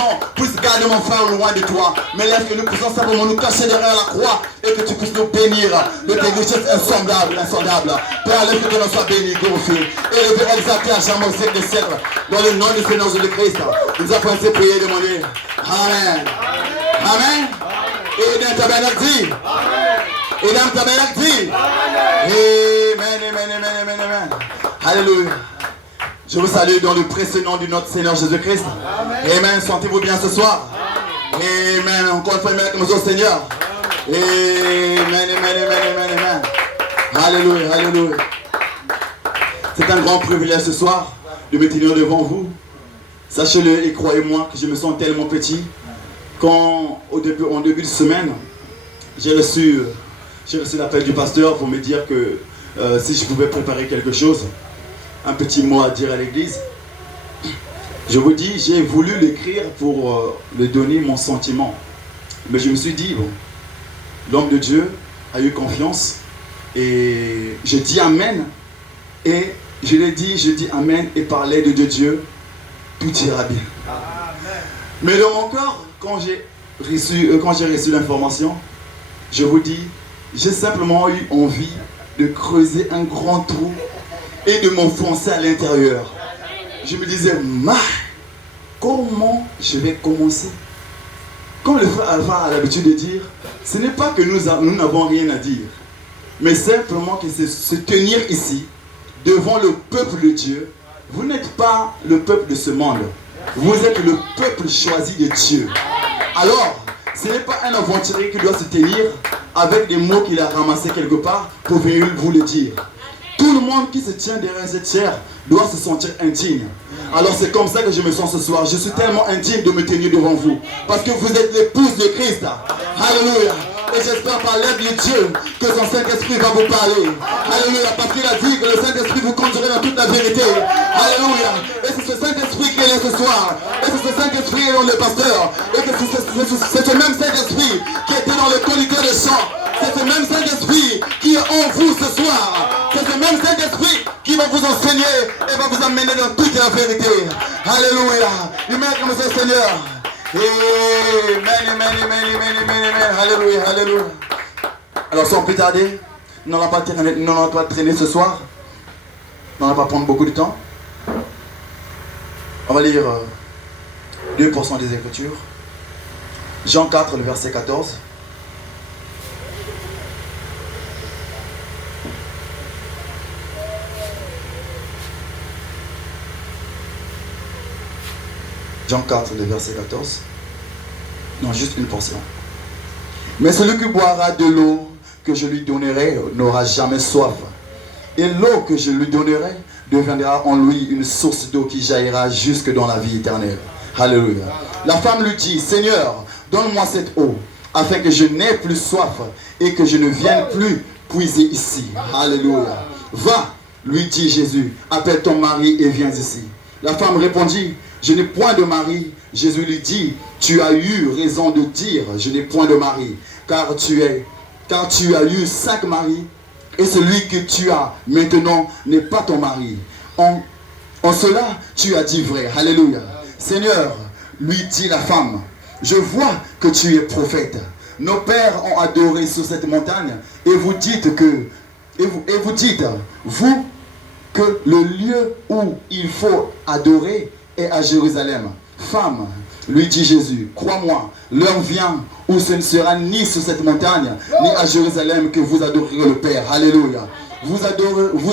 situation puisse garder mon frère loin de toi. Mais laisse que nous puissions simplement nous cacher derrière la croix et que tu puisses nous bénir de tes richesses insondables. Père, laisse que ton nom soit béni, glorifié, élevé, exalté à jamais au siècle des siècles. Dans le nom du Seigneur Jésus-Christ, nous avons ainsi prié et demandé. Amen. Amen. Et dans ta bénédiction. Et dans ta bénédiction. Amen. Alléluia. Je vous salue dans le précieux nom de notre Seigneur Jésus-Christ. Amen. Sentez-vous bien ce soir. Amen. Encore une fois, merci au Seigneur. Amen. Alléluia. C'est un grand privilège ce soir de me tenir devant vous. Sachez-le et croyez-moi que je me sens tellement petit. Quand, en début de semaine, j'ai reçu l'appel du pasteur pour me dire que si je pouvais préparer quelque chose, un petit mot à dire à l'église. Je vous dis, j'ai voulu l'écrire pour lui donner mon sentiment. Mais je me suis dit, bon, l'homme de Dieu a eu confiance et je dis Amen. Et je l'ai dit, je dis Amen et par l'aide de Dieu, tout ira bien. Amen. Mais dans mon cœur, quand j'ai reçu l'information, je vous dis, j'ai simplement eu envie de creuser un grand trou et de m'enfoncer à l'intérieur. Je me disais, comment je vais commencer? Comme le frère Alpha a l'habitude de dire, ce n'est pas que nous n'avons rien à dire, mais simplement que c'est se tenir ici, devant le peuple de Dieu. Vous n'êtes pas le peuple de ce monde, vous êtes le peuple choisi de Dieu. Alors, ce n'est pas un aventurier qui doit se tenir avec des mots qu'il a ramassés quelque part pour venir vous le dire. Tout le monde qui se tient derrière cette chair doit se sentir indigne. Alors c'est comme ça que je me sens ce soir. Je suis tellement indigne de me tenir devant vous. Parce que vous êtes l'épouse de Christ. Alléluia. Et j'espère par l'aide de Dieu que son Saint-Esprit va vous parler. Alléluia. Parce qu'il a dit que le Saint-Esprit vous conduira dans toute la vérité. Alléluia. Et c'est ce Saint-Esprit qui est là ce soir. Et c'est ce Saint-Esprit qui est dans le pasteur. Et que c'est ce même Saint-Esprit qui était dans le conducteur de chant. C'est ce même Saint-Esprit qui est en vous ce soir. C'est ce même Saint-Esprit qui va vous enseigner et va vous amener dans toute la vérité. Alléluia. Amen comme c'est le Seigneur. Amen. Alléluia. Alors sans plus tarder, nous n'allons pas traîner ce soir. Nous n'allons pas prendre beaucoup de temps. On va lire 2% des Écritures. Jean 4, le verset 14. Jean 4, le verset 14. Non, juste une portion. Mais celui qui boira de l'eau que je lui donnerai n'aura jamais soif. Et l'eau que je lui donnerai deviendra en lui une source d'eau qui jaillira jusque dans la vie éternelle. Alléluia. La femme lui dit, Seigneur, donne-moi cette eau, afin que je n'aie plus soif et que je ne vienne plus puiser ici. Alléluia. Va, lui dit Jésus, appelle ton mari et viens ici. La femme répondit, je n'ai point de mari. Jésus lui dit, tu as eu raison de dire, je n'ai point de mari, car tu as eu 5 maris, et celui que tu as maintenant n'est pas ton mari. En cela, tu as dit vrai. Alléluia. Seigneur, lui dit la femme, je vois que tu es prophète. Nos pères ont adoré sur cette montagne, et vous dites vous, que le lieu où il faut adorer est à Jérusalem. Femme, lui dit Jésus, crois-moi, l'heure vient où ce ne sera ni sur cette montagne, ni à Jérusalem que vous adorerez le Père. Alléluia. Vous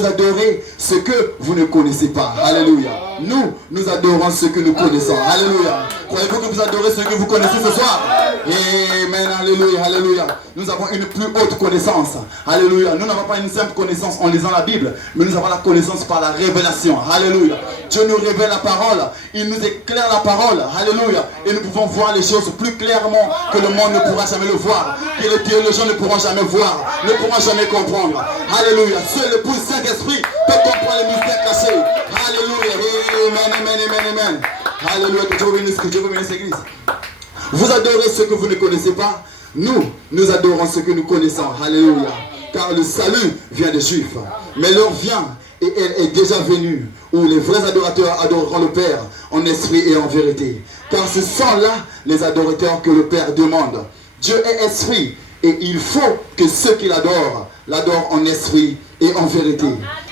adorez ce que vous ne connaissez pas. Alléluia. Nous adorons ce que nous connaissons. Alléluia. Croyez-vous que vous adorez ce que vous connaissez ce soir? Amen. Alléluia. Alléluia. Nous avons une plus haute connaissance. Alléluia. Nous n'avons pas une simple connaissance en lisant la Bible, mais nous avons la connaissance par la révélation. Alléluia. Dieu nous révèle la parole. Il nous éclaire la parole. Alléluia. Et nous pouvons voir les choses plus clairement que le monde ne pourra jamais le voir. Que les gens ne pourront jamais voir, ne pourront jamais comprendre. Alléluia. Seul le Saint-Esprit peut comprendre les mystères cachés. Alléluia. Amen. Alléluia. Que Dieu vous bénisse l'église. Vous adorez ce que vous ne connaissez pas. Nous adorons ce que nous connaissons. Alléluia. Car le salut vient des Juifs. Mais l'heure vient et elle est déjà venue, où les vrais adorateurs adoreront le Père en esprit et en vérité. Car ce sont là les adorateurs que le Père demande. Dieu est esprit, et il faut que ceux qui l'adorent en esprit et en vérité.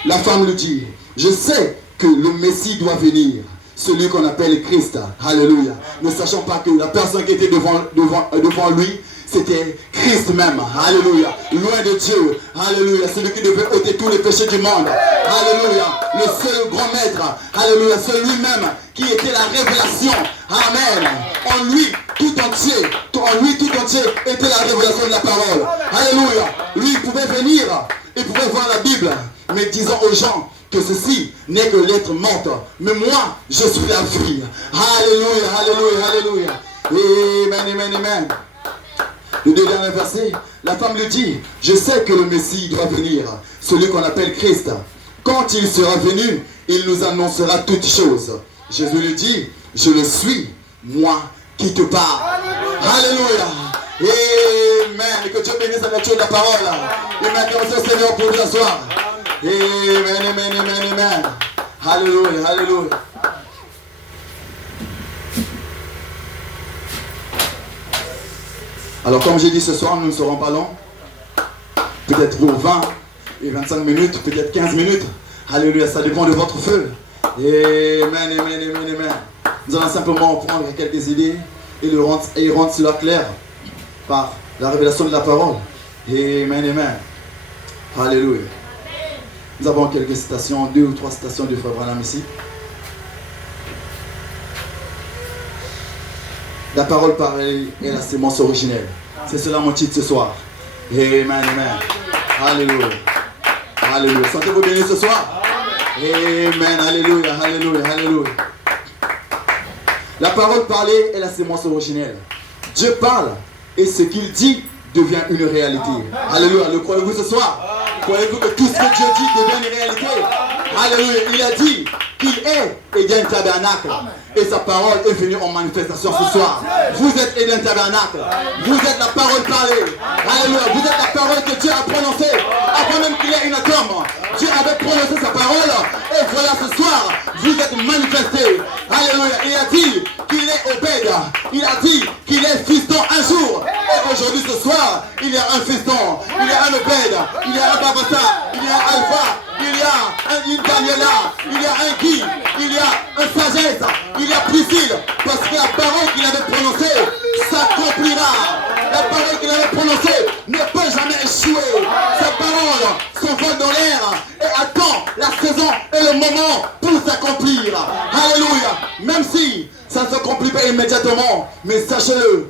La femme lui dit, je sais que le Messie doit venir, celui qu'on appelle Christ. Alléluia. Ne sachant pas que la personne qui était devant lui, c'était Christ même. Alléluia. Loin de Dieu. Alléluia. Celui qui devait ôter tous les péchés du monde. Alléluia. Le seul grand maître. Alléluia. Celui-même qui était la révélation. Amen. En lui tout entier était la révélation de la parole. Alléluia. Lui, il pouvait venir. Il pouvait voir la Bible. Mais disant aux gens que ceci n'est que l'être morte. Mais moi, je suis la vie. Alléluia. Alléluia. Alléluia. Amen. Amen. Amen. Le deux derniers versets, la femme lui dit, je sais que le Messie doit venir, celui qu'on appelle Christ. Quand il sera venu, il nous annoncera toutes choses. Jésus lui dit, je le suis, moi qui te parle. Alléluia. Amen. Que Dieu bénisse la lecture de la parole. Et maintenant, ce Seigneur pour nous asseoir. Amen, amen, amen, amen. Alléluia, alléluia. Alors comme j'ai dit ce soir, nous ne serons pas longs. Peut-être pour 20 et 25 minutes, peut-être 15 minutes. Alléluia, ça dépend de votre feu. Amen, amen, amen, amen. Nous allons simplement prendre quelques idées et rendre cela clair par la révélation de la parole. Amen, amen. Alléluia. Nous avons quelques citations, 2 ou 3 citations du frère Branham ici. La parole parlée est la sémence originelle. C'est cela mon titre ce soir. Amen, amen. Alléluia. Alléluia. Sentez-vous bénis ce soir? Amen. Alléluia, alléluia, alléluia. La parole parlée est la sémence originelle. Dieu parle et ce qu'il dit devient une réalité. Alléluia. Le croyez-vous ce soir? Croyez-vous que tout ce que Dieu dit devient une réalité? Alléluia. Il a dit qu'il est Eden Tabernacle. Et sa parole est venue en manifestation ce soir. Vous êtes Eden Tabernacle. Vous êtes la parole parlée. Alléluia. Vous êtes la parole que Dieu a prononcée. Avant même qu'il y ait une atome. Dieu avait prononcé sa parole. Et voilà ce soir, vous êtes manifestés. Alléluia. Il a dit qu'il est Obed. Il a dit qu'il est fiston un jour. Et aujourd'hui ce soir, il y a un fiston. Il y a un Obed. Il y a un Babata. Il y a un Alpha. Il y a une Daniela, il y a un Guy, il y a un Sagesse, il y a Priscille, parce que la parole qu'il avait prononcée s'accomplira. La parole qu'il avait prononcée ne peut jamais échouer. Sa parole s'envole dans l'air et attend la saison et le moment pour s'accomplir. Alléluia. Même si ça ne s'accomplit pas immédiatement, mais sachez-le,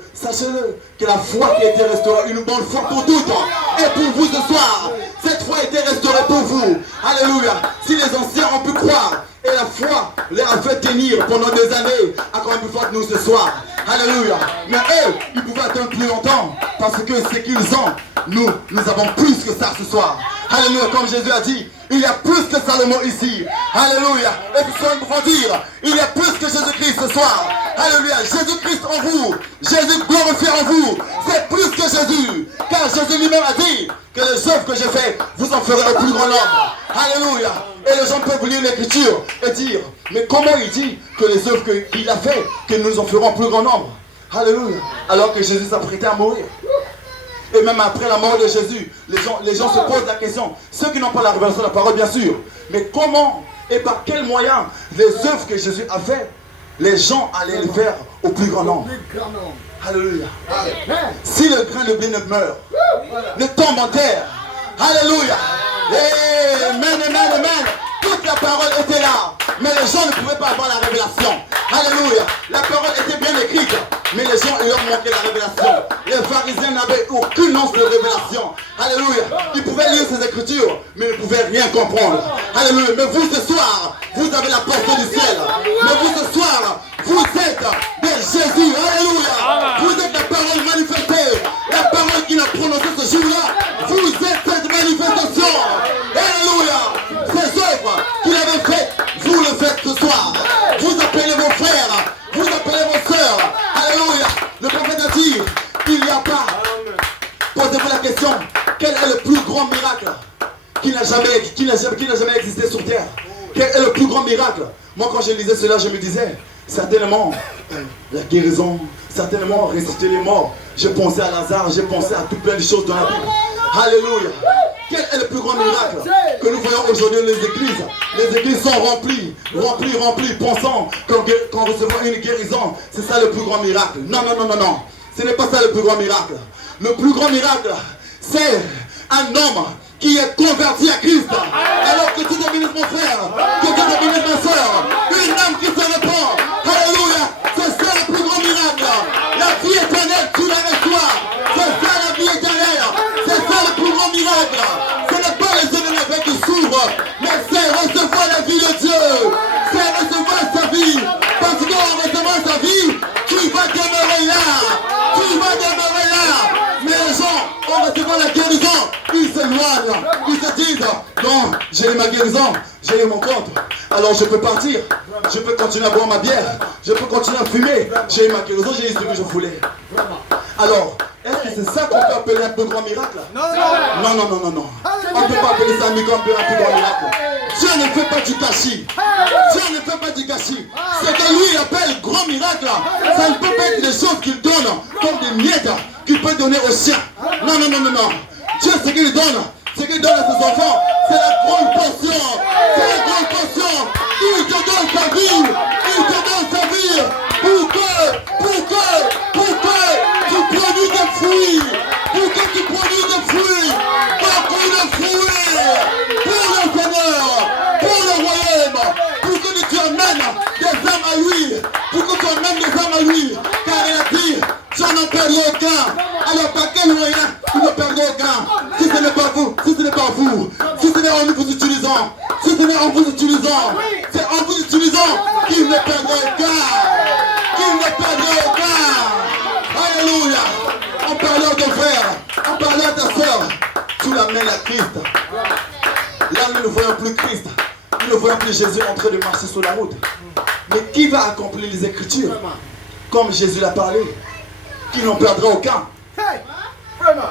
que la foi qui a été restaurée, une bonne foi pour toutes, et pour vous ce soir, cette foi a été restaurée pour vous. Alléluia. Si les anciens ont pu croire, et la foi leur a fait tenir pendant des années, encore plus fort que nous ce soir. Alléluia. Mais eux, ils pouvaient attendre plus longtemps, parce que ce qu'ils ont, nous avons plus que ça ce soir. Alléluia. Comme Jésus a dit, il y a plus que Salomon ici. Alléluia. Et puis souvent nous pouvons dire, il y a plus que Jésus-Christ ce soir. Alléluia. Jésus-Christ en vous. Jésus glorifié en vous. C'est plus que Jésus. Car Jésus lui-même a dit que les œuvres que j'ai faites, vous en ferez au plus grand nombre. Alléluia. Et les gens peuvent lire l'écriture et dire, mais comment il dit que les œuvres qu'il a faites, que nous en ferons au plus grand nombre? Alléluia. Alors que Jésus s'apprêtait à mourir. Et même après la mort de Jésus, les gens se posent la question, ceux qui n'ont pas la révélation de la parole bien sûr, mais comment et par quel moyen les œuvres que Jésus a faites, les gens allaient les faire au plus grand nombre. Alléluia. Si le grain de blé ne meurt, ne tombe en terre. Alléluia. Amen, amen, amen. Toute la parole était là, mais les gens ne pouvaient pas avoir la révélation. Alléluia. La parole était bien écrite, mais les gens leur manquaient la révélation. Les pharisiens n'avaient aucune once de révélation. Alléluia. Ils pouvaient lire ces écritures, mais ne pouvaient rien comprendre. Alléluia. Mais vous ce soir, vous avez la porte du ciel. Mais vous ce soir, vous êtes de Jésus. Alléluia. Vous êtes la parole manifestée. La parole qu'il a prononcée ce jour-là. Vous êtes cette manifestation. Alléluia. Ces œuvres qu'il avait faites, vous le faites ce soir. Vous appelez vos frères. Vous appelez vos sœurs. Alléluia. Le prophète a dit, il n'y a pas. Posez-vous la question, quel est le plus grand miracle qui n'a jamais existé sur terre. Quel est le plus grand miracle? Moi, quand je lisais cela, je me disais, certainement, la guérison, certainement, ressusciter les morts. Je pensais à Lazare, j'ai pensé à tout plein de choses dans la Bible. Alléluia. Quel est le plus grand miracle que nous voyons aujourd'hui dans les églises? Les églises sont remplies, pensant qu'en recevant une guérison, c'est ça le plus grand miracle. Non, non, non, non, non. Ce n'est pas ça le plus grand miracle. Le plus grand miracle, c'est un homme qui est converti à Christ. Alors que tu te bénisses mon frère, que tu te bénisses ma soeur, une âme qui se répand. Alléluia. C'est ça le plus grand miracle. La vie éternelle, tu la reçois. C'est ça la vie éternelle. C'est ça le plus grand miracle. Ce n'est pas les yeux de la qui s'ouvrent, mais c'est recevoir la vie de Dieu. C'est recevoir sa vie. Parce qu'en recevant sa vie, tu vas demeurer là. Tu vas demeurer là. Mais les gens, en recevant la guérison, ils s'éloignent. Ils se disent, non, j'ai eu ma guérison, j'ai eu mon compte. Alors je peux partir. Je peux continuer à boire ma bière. Je peux continuer à fumer. J'ai eu ma guérison, j'ai eu ce que je voulais. Alors, est-ce que c'est ça qu'on peut appeler un plus grand miracle? Non, non, non, non, non. On ne peut pas appeler ça un plus grand miracle. Dieu ne fait pas du gâchis. Dieu ne fait pas du gâchis. Ce que lui appelle grand miracle, ça ne peut pas être des choses qu'il donne comme des miettes qu'il peut donner aux chiens. Non, non, non, non, non. Dieu, ce qu'il donne à ses enfants, c'est la grande portion. C'est la grande portion. Il te donne sa vie. Il te donne sa vie. Pour que tu produis des fruits. Pour que tu produis des fruits. Beaucoup de fruits. Pour le Seigneur. Pour le royaume. Pour que tu amènes des âmes à lui. Pour que tu amènes des âmes à lui. Car il a dit, j'en en perdrai aucun. Alors par quel moyen tu ne perdras aucun? Si ce n'est pas vous, si ce n'est pas vous, si ce n'est en vous utilisant, si ce n'est en vous utilisant, c'est en vous utilisant qu'il ne perdra aucun. Qu'il ne perdra aucun. Alléluia. En parlant de ton frère, en parlant de ta soeur, tu l'amènes à Christ. Là, nous ne voyons plus Christ. Nous ne voyons plus Jésus en train de marcher sur la route. Mais qui va accomplir les Écritures? Comme Jésus l'a parlé, qui n'en perdra aucun.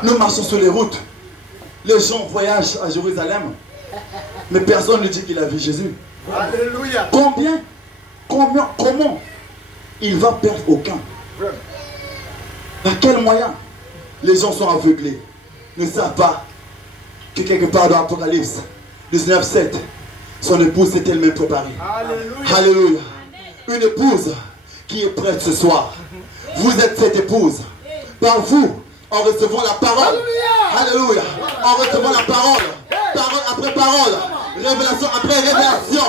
Nous marchons sur les routes. Les gens voyagent à Jérusalem. Mais personne ne dit qu'il a vu Jésus. Alléluia. Comment il va perdre aucun? Par quel moyen? Les gens sont aveuglés. Ne savent pas que quelque part dans l'Apocalypse 19:7, son épouse est elle-même préparée. Alléluia. Alléluia. Une épouse qui est prête ce soir. Vous êtes cette épouse. Par vous, en recevant la parole. Alléluia. En recevant la parole. Parole après parole. Révélation après révélation.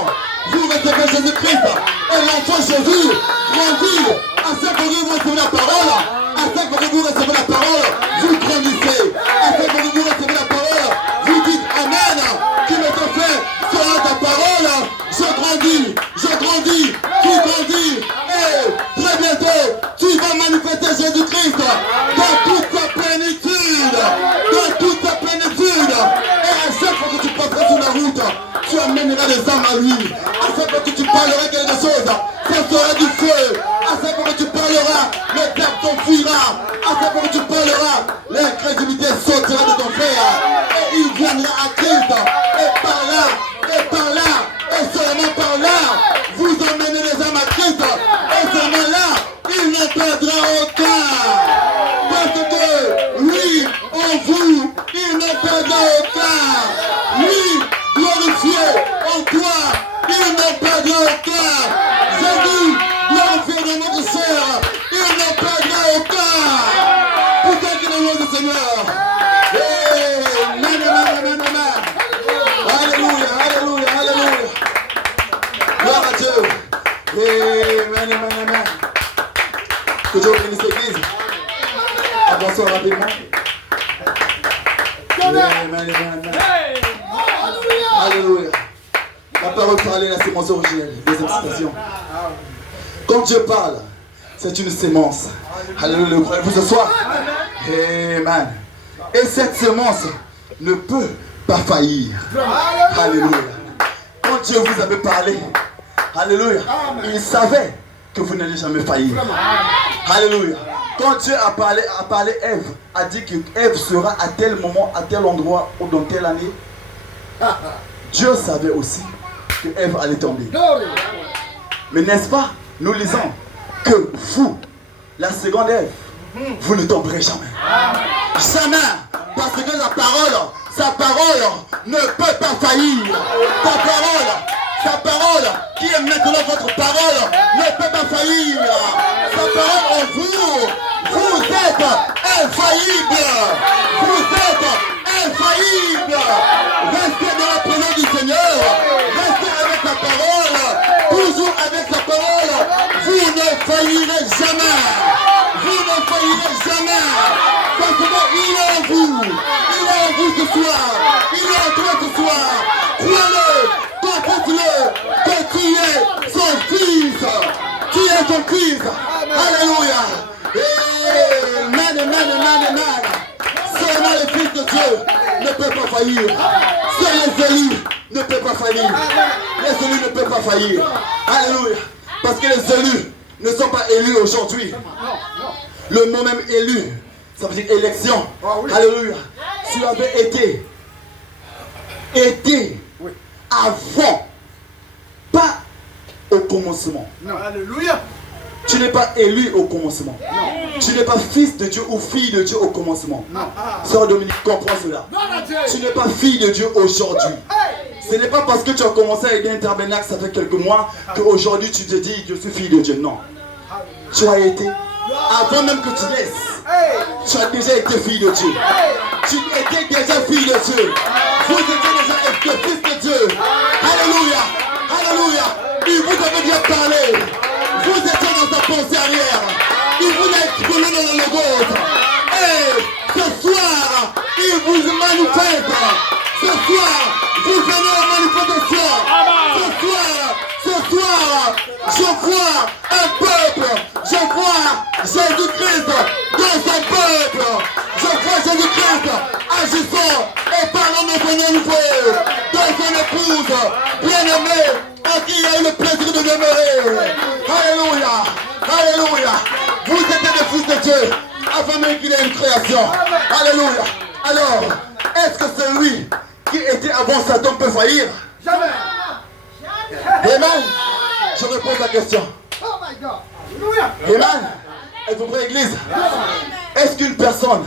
Vous recevez Jésus-Christ. Et l'enfant Jésus grandit. À chaque fois que vous recevez la parole, à chaque fois que vous recevez la parole, vous grandissez. À chaque fois que vous recevez la parole, vous dites Amen. Qui me fait selon ta parole. Je grandis. Tu grandis. Et très bientôt, tu vas manifester Jésus-Christ dans toute sa plénitude. Dans toute sa plénitude. Et à chaque fois que tu passeras sur la route, tu amèneras les âmes à lui. À chaque fois que tu parleras quelque chose, ça sera du feu. À chaque fois que tu parleras, le diable t'enfuira. À chaque fois que tu parleras, l'incrédulité sortira de ton frère. Et il viendra à Christ. Et par là, et seulement par là, vous emmenez les âmes à Christ. Et seulement là, il ne perdra aucun. Parce que lui, en vous, il ne perdra aucun. Lui, glorifié en toi, il ne perdra aucun. Jésus, glorifié dans notre chair, il ne perdra aucun. Pour ceux qui ne voient le Seigneur. Amen, amen, amen, amen. Alléluia, alléluia, alléluia. Gloire à Dieu. Amen, amen, amen. Que Dieu bénisse l'église. Avançons rapidement. Amen, amen, amen. Alléluia. La parole parlée, la sémence originelle. Deuxième citation. Quand Dieu parle, c'est une sémence. Alléluia. Vous ce soir. Amen. Et cette sémence ne peut pas faillir. Alléluia. Quand Dieu vous avait parlé, alléluia, il savait que vous n'allez jamais faillir. Alléluia. Quand Dieu a parlé Ève, a dit que Ève sera à tel moment, à tel endroit ou dans telle année, Dieu savait aussi que Ève allait tomber. Mais n'est-ce pas, nous lisons que vous, la seconde Ève, vous ne tomberez jamais. Jamais. Parce que sa parole ne peut pas faillir. Sa parole, qui est maintenant votre parole, ne peut pas faillir. Sa parole en vous êtes infaillible. Vous êtes infaillible. Restez dans la présence du Seigneur. Restez avec la parole. Toujours avec la parole. Vous ne faillirez jamais. Vous ne faillirez jamais. Parce qu'il est en vous. Il est en vous ce soir. Il est en toi ce soir. Crois-le. Confesse-le que tu es son fils. Tu es son fils. Alléluia. Amen. Seulement les fils de Dieu ne peuvent pas faillir. Seuls les élus ne peuvent pas faillir. Les élus ne peuvent pas faillir. Alléluia. Parce que les élus ne sont pas élus aujourd'hui. Le mot même élu, ça veut dire élection. Alléluia. Tu avais été avant, pas au commencement. Alléluia. Tu n'es pas élu au commencement. Non. Tu n'es pas fils de Dieu ou fille de Dieu au commencement. Sœur Dominique, comprends cela. Tu n'es pas fille de Dieu aujourd'hui. Ce n'est pas parce que tu as commencé à aider un tabernacle, ça fait quelques mois, qu'aujourd'hui tu te dis, je suis fille de Dieu. Non. Tu as été, avant même que tu naisses, tu as déjà été fille de Dieu. Tu étais déjà fille de Dieu. Vous étiez déjà fils de Dieu. Alléluia. Alléluia. Il vous avait bien parlé. Vous étiez dans sa pensée arrière. Il vous a exprimé dans le vôtre. Et ce soir, il vous manifeste. Ce soir, vous venez en manifestation. Ce soir, je vois un peuple. Je vois Jésus-Christ dans son peuple. Je vois Jésus-Christ agissant et parlant de son épouse, dans son épouse, bien-aimée, en qui il a eu le plaisir de demeurer. Alléluia. Alléluia. Vous êtes des fils de Dieu avant même qu'il ait une création. Alléluia. Alors, est-ce que celui qui était avant Satan peut faillir? Jamais. Amen. Je repose la question. Oh my God. Alléluia. Amen. Êtes-vous prêts, église? Est-ce qu'une personne,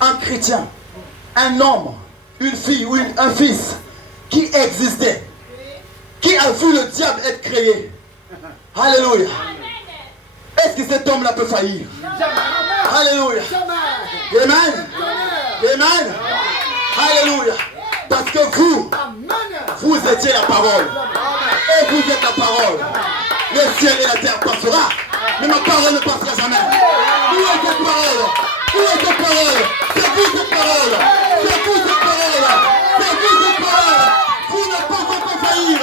un chrétien, un homme, une fille ou un fils qui existait, qui a vu le diable être créé, alléluia, est-ce que cet homme-là peut faillir? Alléluia. Amen. Amen. Alléluia. Parce que vous étiez la parole. Et vous êtes la parole. Le ciel et la terre passera, mais ma parole ne passera jamais. Où est cette parole? Où est cette parole? C'est vous cette parole. C'est vous cette parole. C'est vous cette parole. Vous ne pouvez pas faillir.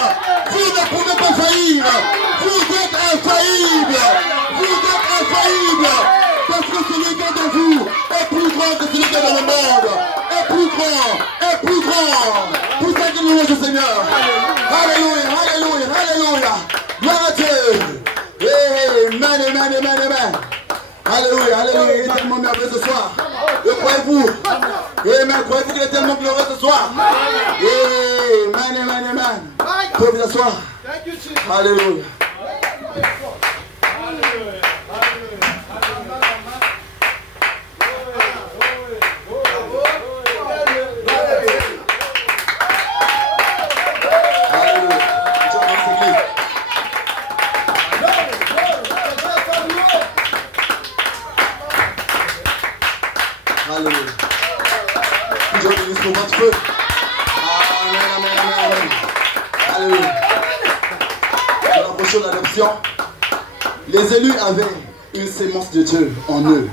Vous ne pouvez pas faillir. Vous êtes infaillible. Vous êtes infaillible. Parce que celui qui est de vous est plus grand que celui qui est dans le monde. Est plus grand. Est plus grand. Pour ça que nous louons le Seigneur. Alléluia. Alléluia. Alléluia. Gloire à Dieu. Amen. Alléluia, alléluia. Il est tellement merveilleux ce soir. Et croyez-vous? Amen. Croyez-vous qu'il est tellement glorieux ce soir? Amen. Vous pouvez vous asseoir. Alléluia. Alléluia. Je bénisse pour votre feu. Amen. Alléluia. Nous approchons de l'adoption. Les élus avaient une sémence de Dieu en eux.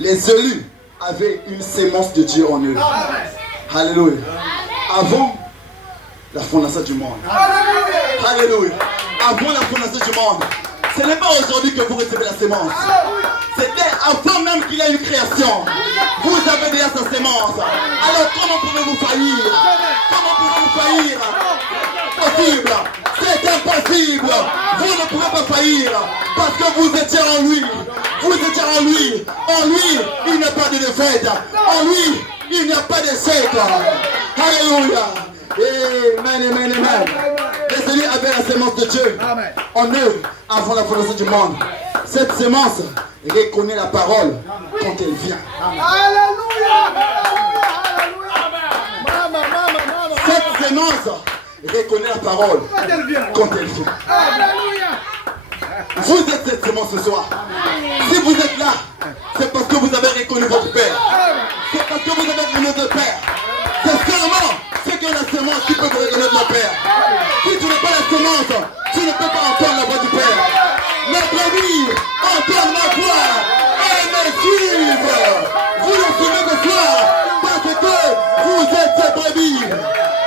Les élus avaient une sémence de Dieu en eux. Alléluia. Avant la fondation du monde. Alléluia. Avant la fondation du monde. Ce n'est pas aujourd'hui que vous recevez la sémence. C'était avant même qu'il y ait une création. Vous avez déjà sa sémence. Alors comment pouvez-vous faillir? Comment pouvez-vous faillir? Possible. C'est impossible. Vous ne pouvez pas faillir. Parce que vous étiez en lui. Vous étiez en lui. En lui, il n'y a pas de défaite. En lui, il n'y a pas d'échec. Alléluia. Amen, amen, amen. Le Seigneur avait la sémence de Dieu en eux avant la fondation du monde. Cette sémence reconnaît la parole quand elle vient. Alléluia. Cette sémence reconnaît la parole quand elle vient. Alléluia. Vous êtes cette sémence ce soir. Si vous êtes là, c'est parce que vous avez reconnu votre Père. C'est parce que vous avez reconnu votre Père. C'est seulement ce que la sémence qui peut vous reconnaître le Père. Si tu n'es pas la sémence, tu ne peux pas entendre la voix du Père. La brebis entendent ma voix et me suivent. Vous le suivez ce soir parce que vous êtes cette brebis.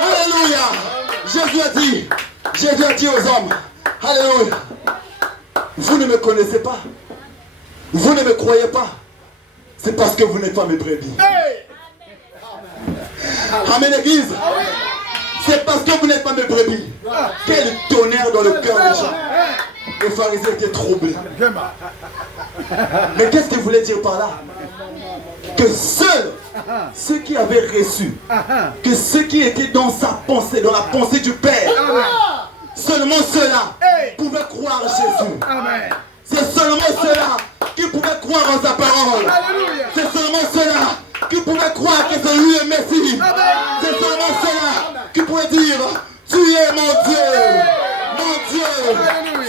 Alléluia. Jésus a dit aux hommes, alléluia, vous ne me connaissez pas. Vous ne me croyez pas. C'est parce que vous n'êtes pas mes brebis. Amen, l'église. C'est parce que vous n'êtes pas mes brebis. Quel tonnerre dans le cœur des gens. Les pharisiens étaient troublés. Mais qu'est-ce qu'il voulait dire par là? Que seuls ceux qui avaient reçu, que ceux qui étaient dans sa pensée, dans la pensée du Père, seulement ceux-là pouvaient croire en Jésus. C'est seulement ceux-là qui pouvaient croire en sa parole. C'est seulement ceux-là qui pouvaient croire que c'est lui le Messie. C'est seulement ceux-là qui pouvaient dire, tu es mon Dieu. Mon Dieu,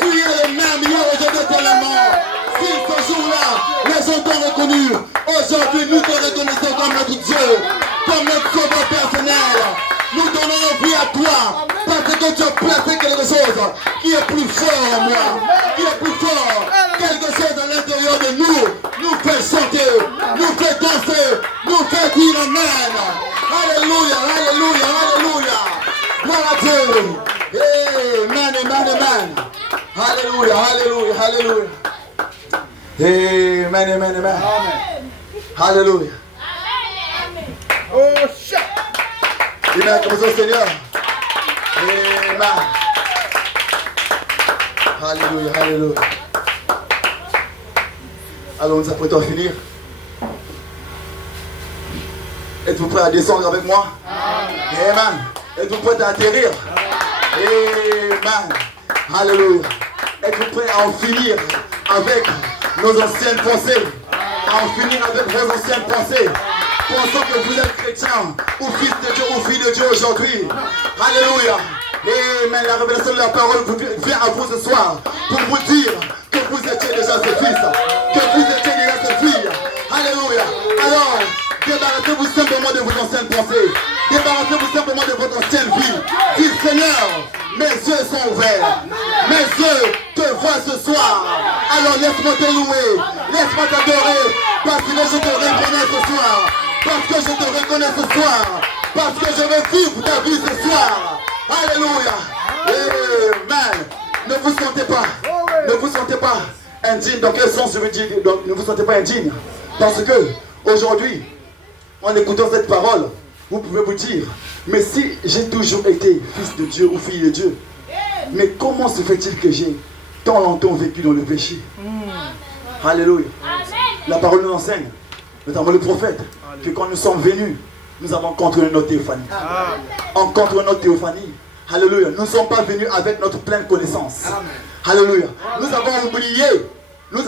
tu es le même hier, aujourd'hui, éternellement. Si ce jour-là, les gens t'ont reconnu, aujourd'hui nous te reconnaissons comme notre Dieu, comme notre sauveur personnel. Nous donnons vie à toi, parce que tu as placé quelque chose qui est plus fort en moi, qui est plus fort, quelque chose à l'intérieur de nous fait chanter, nous fait danser, nous fait dire Amen. Alléluia, alléluia, alléluia. Gloire à Dieu. Amen, amen, amen. Alléluia, alléluia, alléluia. Amen, amen, amen. Alléluia. Oh, shit. Amen, comme ça, Seigneur. Amen. Alléluia, alléluia. Alors, nous apprêtons à finir. Êtes-vous prêts à descendre avec moi? Amen. Êtes-vous prêts à atterrir? Amen. Alléluia. Êtes-vous prêts à en finir avec nos anciennes pensées? À en finir avec vos anciennes pensées? Pensons que vous êtes chrétien, ou fils de Dieu, ou fille de Dieu aujourd'hui. Alléluia. Amen. La révélation de la parole vient à vous ce soir pour vous dire que vous étiez déjà ses fils, que vous étiez déjà ses filles. Alléluia. Alors, débarrassez-vous simplement de vos anciennes pensées. Débarrassez-vous simplement de votre ancienne vie. Dites, Seigneur, mes yeux sont ouverts. Mes yeux te voient ce soir. Alors laisse-moi te louer. Laisse-moi t'adorer. Parce que je te reconnais ce soir. Parce que je te reconnais ce soir. Parce que je veux vivre ta vie ce soir. Alléluia. Amen. Ne vous sentez pas. Ne vous sentez pas indigne. Dans quel sens je veux dire? Ne vous sentez pas indigne. Parce que aujourd'hui, en écoutant cette parole, vous pouvez vous dire, mais si j'ai toujours été fils de Dieu ou fille de Dieu, mais comment se fait-il que j'ai tant longtemps vécu dans le péché? Alléluia. La parole nous enseigne, notamment le prophète, que quand nous sommes venus, nous avons contrôlé notre théophanie. En contrôlant notre théophanie, alléluia, nous ne sommes pas venus avec notre pleine connaissance. Alléluia. Nous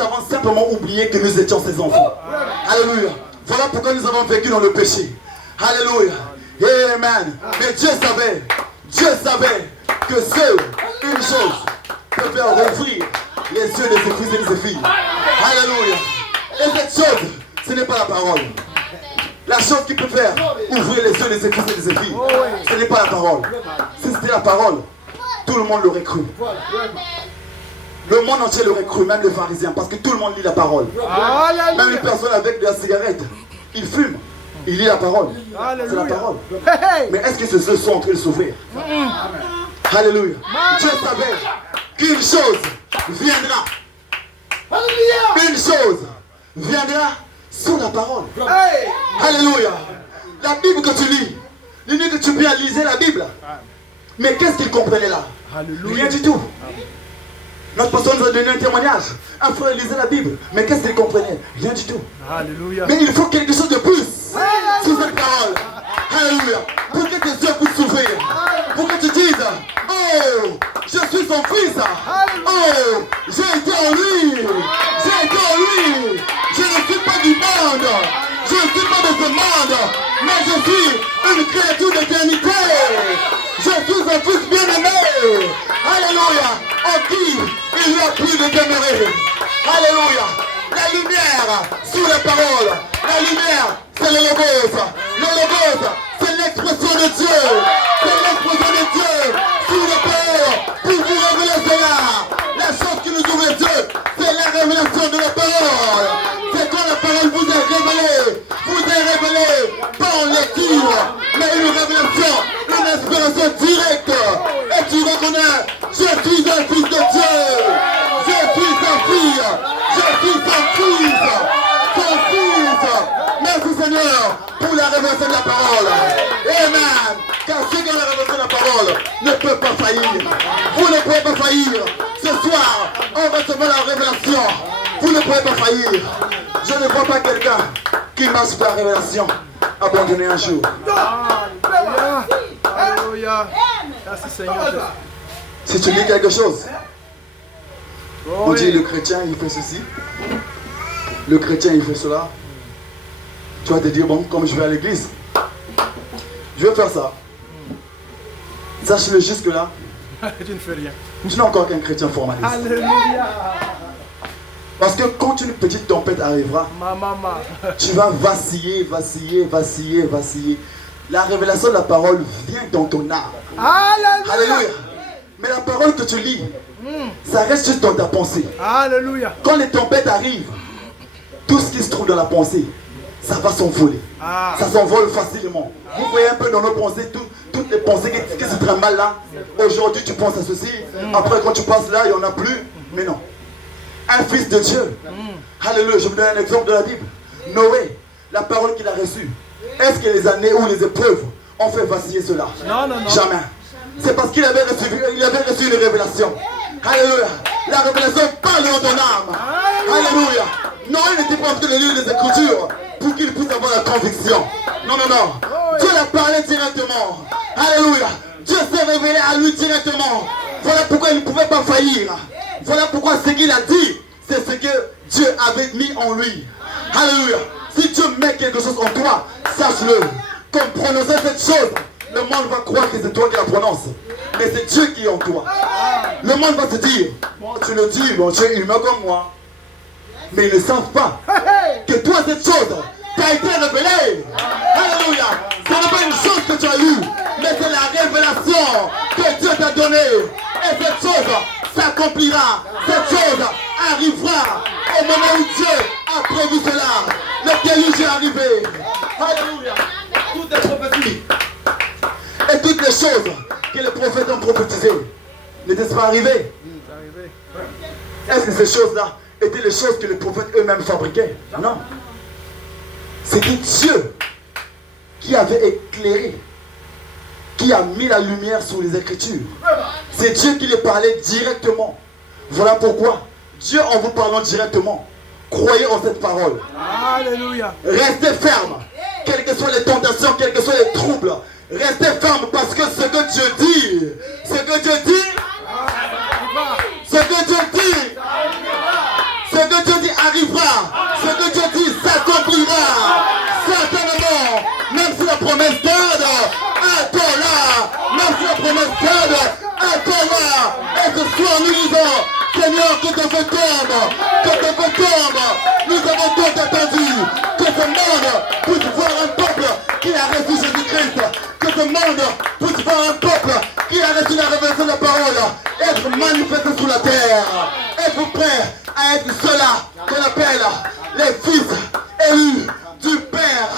avons simplement oublié que nous étions ses enfants. Alléluia. Voilà pourquoi nous avons vécu dans le péché. Alléluia. Amen. Mais Dieu savait que seule une chose peut faire rouvrir les yeux de ses fils et de ses filles. Alléluia. Et cette chose, ce n'est pas la parole. La chose qui peut faire ouvrir les yeux de ses fils et de ses filles, ce n'est pas la parole. Si c'était la parole, tout le monde l'aurait cru. Le monde entier l'aurait cru, même les pharisiens, parce que tout le monde lit la parole. Même les personnes avec de la cigarette, ils fument, ils lisent la parole. C'est la parole. Mais est-ce que ces yeux sont en train de s'ouvrir? Alléluia. Dieu savait qu'une chose viendra. Une chose viendra sur la parole. Alléluia. La Bible que tu lis, l'unique que tu viens liser la Bible. Mais qu'est-ce qu'il comprenait là? Rien du tout. Notre pasteur nous a donné un témoignage. Un frère lisait la Bible. Mais qu'est-ce qu'il comprenait? Rien du tout. Alléluia. Mais il faut quelque chose de plus sur cette parole. Alléluia. Pour que tes son fils. Oh, j'ai été en lui. J'ai été en lui. Je ne suis pas du monde. Je ne suis pas de ce monde. Mais je suis une créature d'éternité. Je suis un fils bien-aimé. Alléluia. En qui il n'y a plus de demeurer. Alléluia. La lumière sous les paroles. La lumière, c'est le logos. Le logos, c'est l'expression de Dieu. C'est l'expression de Dieu sous les paroles pour vous révéler cela. La chose qui nous ouvre les yeux, c'est la révélation de la parole. C'est quand la parole vous est révélée. Vous est révélée pas en lecture, mais une révélation, une inspiration directe. Et tu reconnais, je suis un fils de Dieu. Je suis sa fille. Je suis son fils. Son fils. Merci Seigneur pour la révélation de la parole. Amen. Car ceux qui ont la révélation de la parole ne peuvent pas faillir. Vous ne pouvez pas faillir. Ce soir, en recevant la révélation, vous ne pouvez pas faillir. Je ne vois pas quelqu'un qui marche par la révélation abandonner un jour. Alléluia. Merci Seigneur. Si tu dis quelque chose, on dit le chrétien il fait ceci, le chrétien il fait cela. Tu vas te dire, bon, comme je vais à l'église, je vais faire ça. Sache-le jusque-là. Tu ne fais rien. Tu n'es encore qu'un chrétien formaliste. Alléluia. Parce que quand une petite tempête arrivera, tu vas vaciller, vaciller, vaciller, vaciller. La révélation de la parole vient dans ton âme. Alléluia. Alléluia. Mais la parole que tu lis, ça reste juste dans ta pensée. Alléluia. Quand les tempêtes arrivent, tout ce qui se trouve dans la pensée, ça va s'envoler. Ça s'envole facilement. Vous voyez un peu dans nos pensées, toutes les pensées qui se trimballent là. Aujourd'hui tu penses à ceci, après quand tu passes là, il n'y en a plus. Mais non. Un fils de Dieu. Alléluia. Je vous donne un exemple de la Bible. Noé, la parole qu'il a reçue. Est-ce que les années ou les épreuves ont fait vaciller cela? Non. Jamais. C'est parce qu'il avait reçu une révélation. Alléluia. La révélation parle dans ton âme. Alléluia. Non, il n'était pas en train de lire les Écritures pour qu'il puisse avoir la conviction. Non. Dieu l'a parlé directement. Alléluia. Dieu s'est révélé à lui directement. Voilà pourquoi il ne pouvait pas faillir. Voilà pourquoi ce qu'il a dit, c'est ce que Dieu avait mis en lui. Alléluia. Si Dieu met quelque chose en toi, sache-le. Comme prononcer cette chose, le monde va croire que c'est toi qui la prononces. Mais c'est Dieu qui est en toi. Le monde va se dire, bon, tu le dis, bon, tu es humain comme moi. Mais ils ne savent pas que toi, cette chose t'a été révélée. Alléluia. Ce n'est pas une chose que tu as eue, mais c'est la révélation que Dieu t'a donnée. Et cette chose s'accomplira. Cette chose arrivera au moment où Dieu a prévu cela. Le déluge est arrivé. Alléluia. Toutes les prophéties et toutes les choses que les prophètes ont prophétisées n'étaient pas arrivées. Est-ce que ces choses-là étaient les choses que les prophètes eux-mêmes fabriquaient? Non. C'était Dieu qui avait éclairé, qui a mis la lumière sur les Écritures. C'est Dieu qui les parlait directement. Voilà pourquoi Dieu, en vous parlant directement, croyez en cette parole. Alléluia. Restez ferme, quelles que soient les tentations, quels que soient les troubles. Restez ferme parce que ce que Dieu dit, ce que Dieu dit, ce que Dieu dit, ce que Dieu dit arrivera. Ce que Dieu dit s'accomplira. Certainement, même si la promesse garde, attends-la. Même si la promesse garde, attends-la. Et ce soir nous disons, Seigneur, que ton feu tombe, que ton feu tombe. Nous avons tant attendu que ce monde puisse voir un peuple qui a reçu Jésus-Christ. Que ce monde puisse voir un peuple qui a reçu la révélation de la parole, être manifesté sur la terre, être prêt à être ceux-là qu'on appelle les fils élus du Père,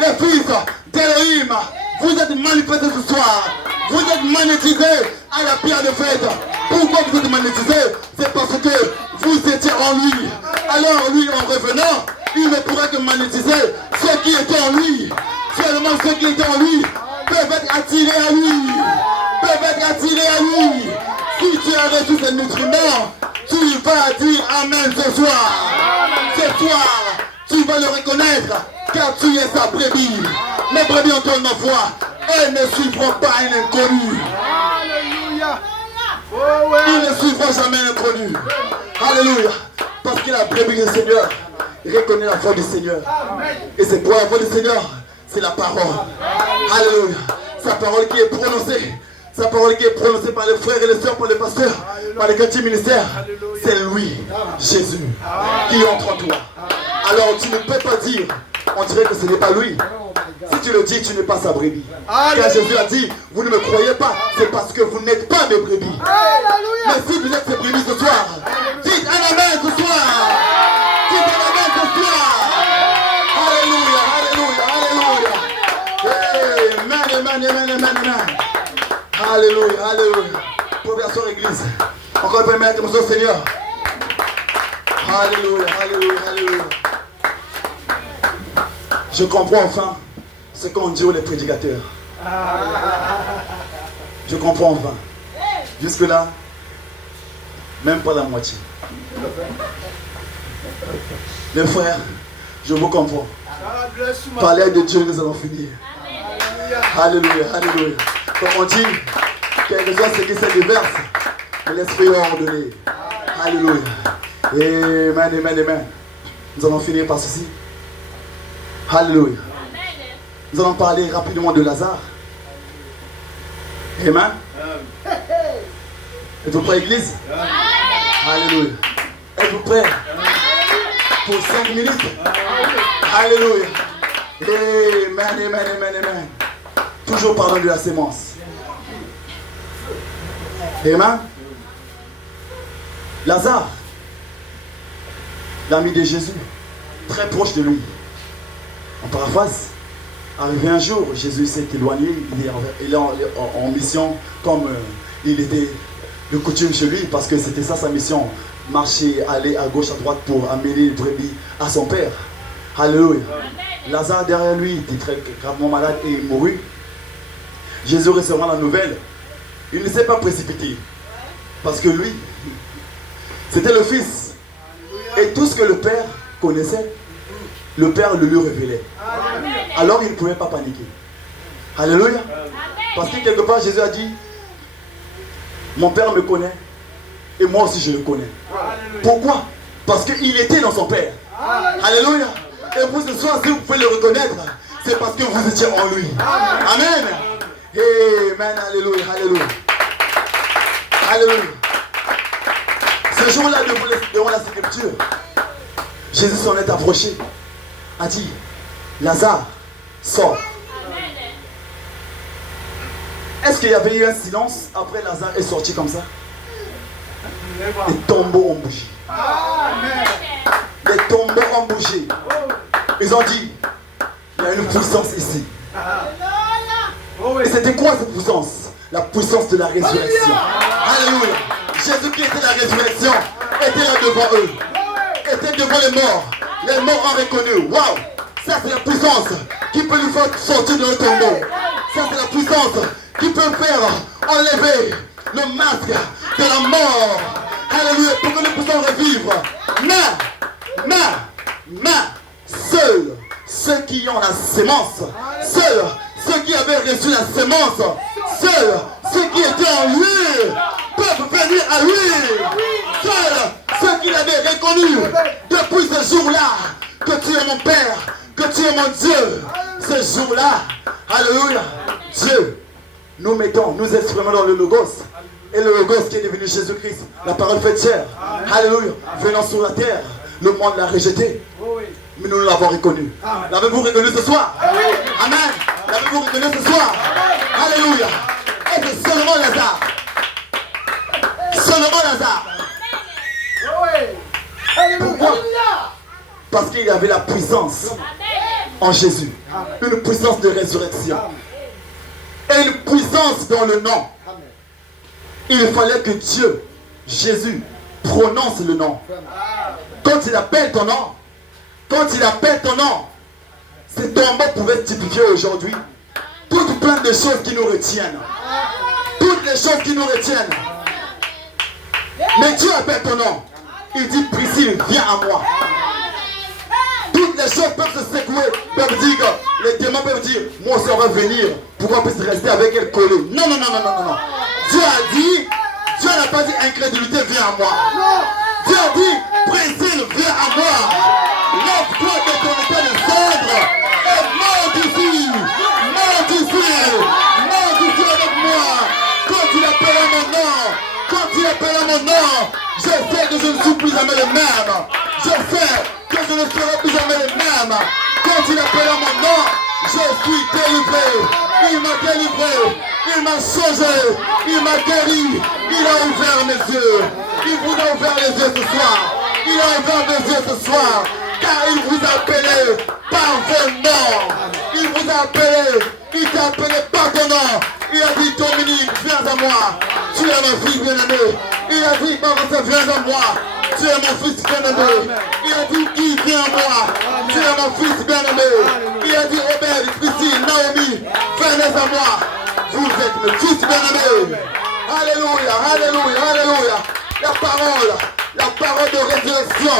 les fils d'Élohim. Vous êtes manifestés ce soir, vous êtes magnétisés à la pierre de fête. Pourquoi vous êtes magnétisés? C'est parce que vous étiez en lui. Alors lui, en revenant, il ne pourra que magnétiser ceux qui étaient en lui. Seulement ceux qui étaient en lui peuvent être attirés à lui. Peuvent être attirés à lui. Si tu as reçu ce nutriment, tu vas dire Amen ce soir. Ce soir, tu vas le reconnaître car tu es sa brebis. Les brebis entendent ma voix. Elles ne suivront pas un inconnu. Alléluia. Il ne suivra jamais l'inconnu. Alléluia. Parce qu'il a brebis du Seigneur. Il reconnaît la voix du Seigneur. Et c'est quoi la voix du Seigneur? C'est la parole. Alléluia. Sa parole qui est prononcée. Sa parole qui est prononcée par les frères et les sœurs, par les pasteurs, par les chrétiens ministères. C'est lui, Jésus, qui entre en toi. Alors tu ne peux pas dire, on dirait que ce n'est pas lui. Si tu le dis, tu n'es pas sa brebis. Car Jésus a dit, vous ne me croyez pas, c'est parce que vous n'êtes pas mes brebis. Mais si vous êtes ses brebis ce soir, dites un amen ce soir. Dites un amen ce soir. Alléluia, alléluia, alléluia. Amen, amen, amen, amen, amen. Alléluia, alléluia. Progression église. Encore une fois, merci au Seigneur. Alléluia, alléluia, alléluia. Je comprends enfin ce qu'ont dit les prédicateurs. Je comprends enfin. Jusque-là, même pas la moitié. Les frères, je vous comprends. Parler de Dieu, nous allons finir. Alléluia, alléluia. Comme on dit, quel que soit ce qui se déverse, l'esprit est ordonné. Alléluia. Amen, amen, amen. Nous allons finir par ceci. Alléluia. Nous allons parler rapidement de Lazare. Amen. Êtes-vous prêts, église? Alléluia. Êtes-vous prêts pour 5 minutes? Alléluia. Amen, amen, amen, amen. Toujours parlant de la sémence. Amen. Lazare, l'ami de Jésus, très proche de lui. En paraphrase, arrivé un jour, Jésus s'est éloigné, il est en mission comme il était de coutume chez lui, parce que c'était ça sa mission, marcher, aller à gauche, à droite pour amener les brebis à son père. Alléluia. Lazare derrière lui était très gravement malade et il mourut. Jésus recevant la nouvelle, il ne s'est pas précipité, parce que lui, c'était le fils. Et tout ce que le père connaissait, le père le lui révélait. Alors il ne pouvait pas paniquer. Alléluia. Parce que quelque part Jésus a dit, mon père me connaît et moi aussi je le connais. Pourquoi? Parce qu'il était dans son père. Alléluia. Et pour ce soir, si vous pouvez le reconnaître, c'est parce que vous étiez en lui. Amen. Amen. Alléluia. Alléluia. Alléluia. Ce jour-là, devant la sépulture, Jésus s'en est approché, a dit, Lazare, sors. Est-ce qu'il y avait eu un silence après Lazare est sorti comme ça? Les tombeaux ont bougé. Les tombeaux ont bougé. Ils ont dit, il y a une puissance ici. Et c'était quoi cette puissance? La puissance de la résurrection. Alléluia. Jésus qui était la résurrection était là devant eux. Était devant les morts. Les morts ont reconnu. Waouh! Ça c'est la puissance qui peut nous faire sortir de notre tombeau. Ça c'est la puissance qui peut faire enlever le masque de la mort. Alléluia. Pour que nous puissions revivre. Mais, seuls ceux qui ont la sémence, seuls ceux qui avaient reçu la sémence, seuls ceux qui étaient en lui peuvent venir à lui. Seuls ceux qui l'avaient reconnu depuis ce jour-là, que tu es mon Père, que tu es mon Dieu. Ce jour-là, alléluia, Dieu, nous exprimons dans le Logos. Et le Logos qui est devenu Jésus-Christ, la parole faite chair. Alléluia, venant sur la terre, le monde l'a rejeté. Mais nous l'avons reconnu. L'avez-vous reconnu ce soir? Amen. L'avez-vous reconnu ce soir? Alléluia. Et c'est seulement Lazare. Seulement Lazare. Pourquoi? Parce qu'il y avait la puissance en Jésus. Une puissance de résurrection. Et une puissance dans le nom. Il fallait que Dieu, Jésus, prononce le nom. Quand il appelle ton nom, ces tombeaux pouvaient typifier aujourd'hui toutes plein de choses qui nous retiennent. Toutes les choses qui nous retiennent. Mais Dieu appelle ton nom. Il dit, Priscille, viens à moi. Toutes les choses peuvent se secouer, peuvent dire, les démons peuvent dire, moi aussi on va venir pour qu'on puisse rester avec elle collée. Non. Dieu Dieu n'a pas dit incrédulité, viens à moi. Dieu a dit, Brésil, viens à moi. Lève-toi de ton état de cendre et monte ici. Monte ici. Monte ici avec moi. Quand il appelle à mon nom, quand il appelle à mon nom, je sais que je ne suis plus jamais le même. Je sais que je ne serai plus jamais le même. Quand il appelle à mon nom, je suis délivré. Il m'a délivré. Il m'a changé. Il m'a guéri. Il a ouvert mes yeux. Il vous a ouvert les yeux ce soir. Il a ouvert mes yeux ce soir. Car il vous a appelé par vos noms. Il vous a appelé. Il t'a appelé par ton nom. Il a dit, Dominique, viens à moi. Tu es mon fils bien-aimé. Il a dit, Marissa, viens à moi. Tu es mon fils bien-aimé. Il a dit, Guy, viens à moi. Tu es mon fils bien-aimé. Il a dit, Robert, Christine, Naomi, venez à moi. Vous êtes mes fils bien-aimés. Alléluia, alléluia, alléluia. La parole de résurrection,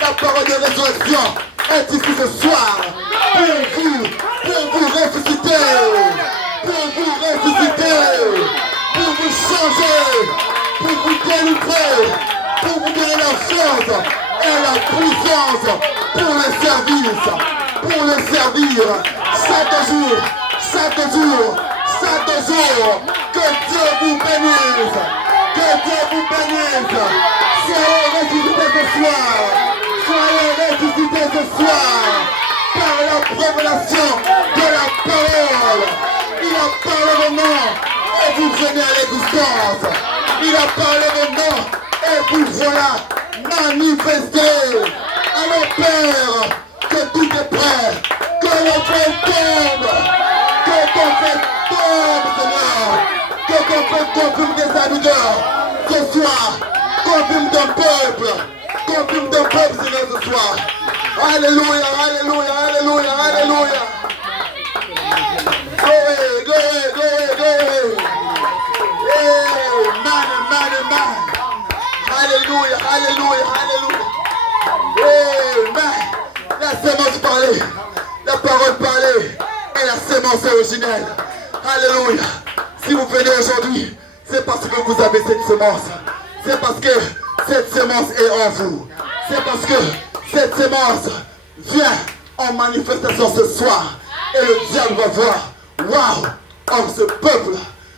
la parole de résurrection est ici ce soir pour vous ressusciter, pour vous changer, pour vous délivrer, pour vous donner la force et la puissance pour le servir, chaque jour, que Dieu vous bénisse, soyez ressuscités ce soir, par la révélation de la parole. Il a parlé mon nom et vous venez à l'existence. Il a parlé mon nom et vous voilà manifesté. Alors Père, que tout est prêt, que le feu tombe, que ton feu tombe, Seigneur, que ton feu confirme tes serviteurs ce soir, confirme ton peuple, Seigneur, ce soir. Alléluia, alléluia, alléluia, alléluia. Glory. Amen. Alléluia, alléluia, alléluia. Amen. La sémence parlait, la parole parlait, et la sémence est originelle. Alléluia. Si vous venez aujourd'hui, c'est parce que vous avez cette sémence. C'est parce que cette sémence est en vous. C'est parce que cette sémence vient en manifestation ce soir. Et le diable va voir, waouh, or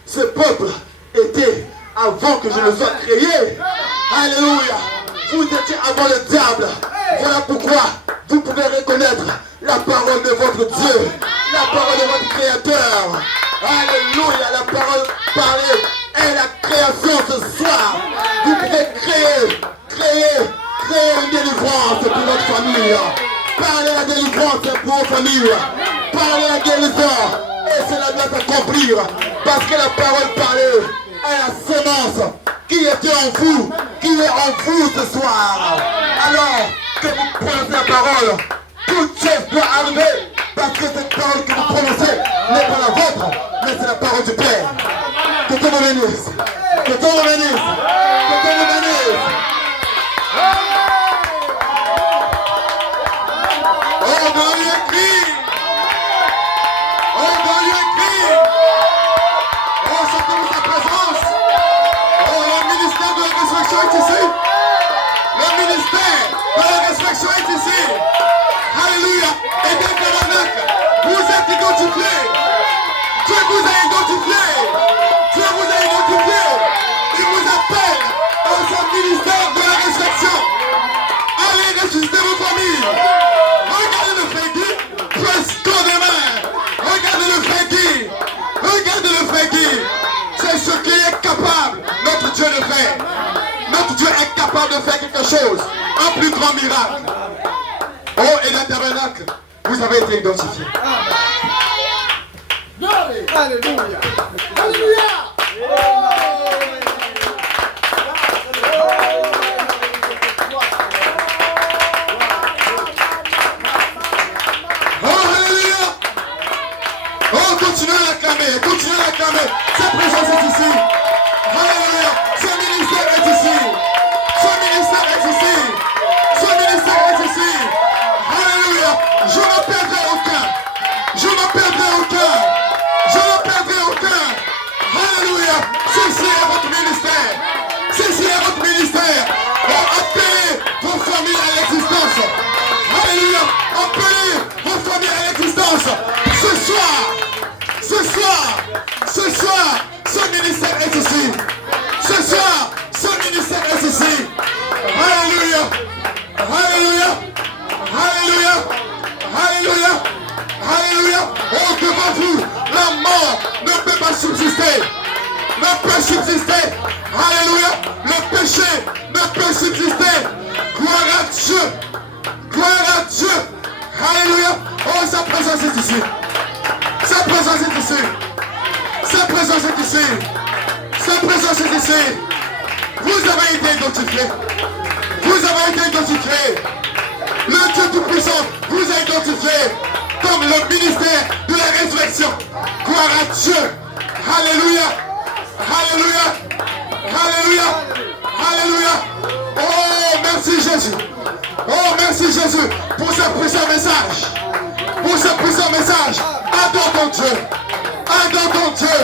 ce peuple était avant que je ne sois créé. Alléluia. Vous étiez avant le diable. Voilà pourquoi vous pouvez reconnaître la parole de votre Dieu, la parole de votre Créateur. Alléluia. La parole parlée est la création ce soir. Vous pouvez créer une délivrance pour votre famille. Parlez la délivrance pour vos familles. Parlez la guérison. Et cela doit s'accomplir. Parce que la parole parlée est la semence qui était en vous, qui est en vous ce soir. Alors que vous prononcez la parole, toute chose doit arriver. Parce que cette parole que vous prononcez n'est pas la vôtre, mais c'est la parole du Père. Que Dieu vous bénisse. Que Dieu vous bénisse. Que Dieu vous bénisse. Oh, dans le cri. Oh, dans le cri. Oh, sentez-vous sa présence. Oh, le ministère de la résurrection est ici. Le ministère de la résurrection est ici. Alléluia. Et dès que vous êtes identifiés. Dieu vous a identifié. Dieu vous a identifié. Il vous appelle à son ministère de la résurrection. Allez ressusciter vos familles. Regardez le frère Guy. Presque demain. Regardez le frère Guy. Regardez le frère Guy. C'est ce qui est capable. Notre Dieu de faire. Notre Dieu est capable de faire quelque chose. Un plus grand miracle. Oh, et le tabernacle. Vous avez été identifié. Alléluia. Alléluia. Oh, alléluia. Oh, continuez à l'acclamer. Continuez à l'acclamer. Sa présence est ici. Alléluia. Ce ministère est ici. Ce ministère est ici. Ce ministère est ici. Alléluia. Je ne perdrai aucun. Je ne perdrai aucun. Je ne perdrai aucun. Alléluia. Ceci est votre ministère. Alléluia. Appelez vos familles à l'existence. Ce soir, ce ministère est ici. Ce soir, ce ministère est ici. Alléluia. Alléluia. Alléluia. Alléluia. Alléluia. Oh, devant vous, la mort ne peut pas subsister. Ne peut subsister. Alléluia. Le péché ne peut subsister. Gloire à Dieu. Gloire à Dieu. Alléluia. Oh, sa présence est ici. Sa présence est ici. Sa présence est ici. Sa présence est ici. Vous avez été identifié. Vous avez été identifié. Le Dieu Tout-Puissant vous a identifié comme le ministère de la résurrection. Gloire à Dieu. Alléluia. Alléluia. Alléluia. Alléluia. Oh, merci Jésus. Oh, merci Jésus pour ce puissant message. Pour ce puissant message. Adore ton Dieu. Adore ton Dieu.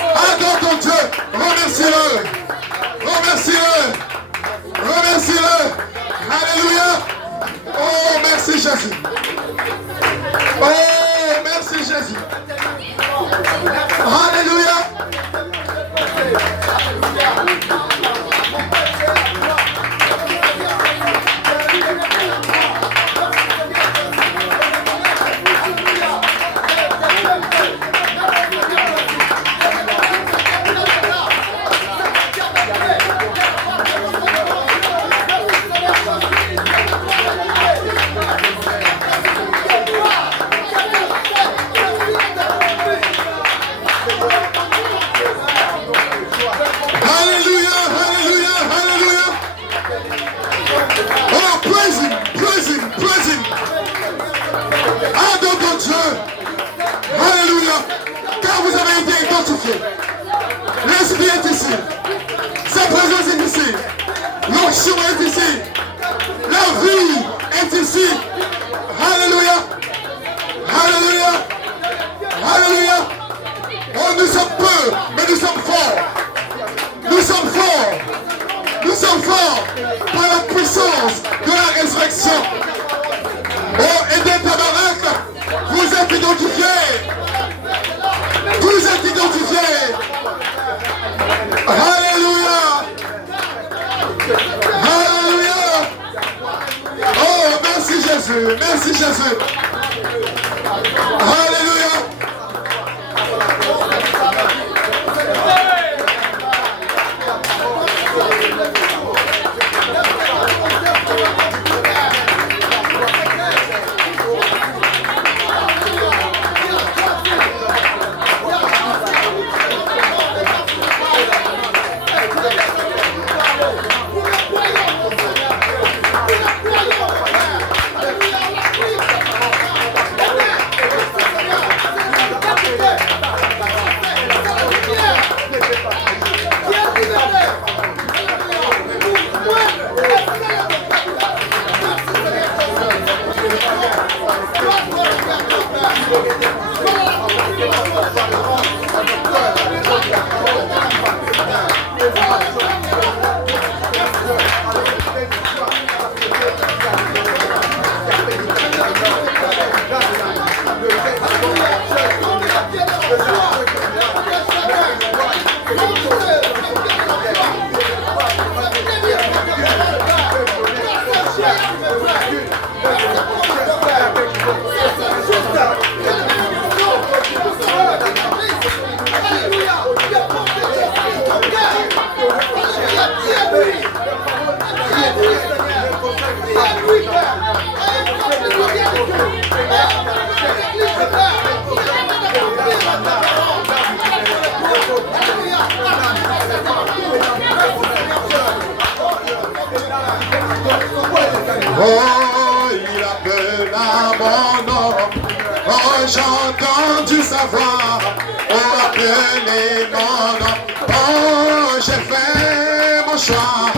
Adore ton Dieu. Remercie-le. Remercie-le. Remercie-le. Alléluia. Oh, merci Jésus. Oh, merci Jésus. Alléluia. L'Esprit est ici. Sa présence est ici. L'onction est ici. La vie est ici. Alléluia. Alléluia. Alléluia. Oh, nous sommes peu, mais nous sommes forts. Nous sommes forts. Nous sommes forts par la puissance de la résurrection. Oh, et des tabernacles, vous êtes identifiés. Vous êtes identifiés. Alléluia. Alléluia. Oh, merci Jésus. Merci Jésus. Alléluia. Oh, il appelle à mon nom. Oh, j'ai entendu sa voix. Oh, appelez mon nom. Oh, j'ai fait mon choix.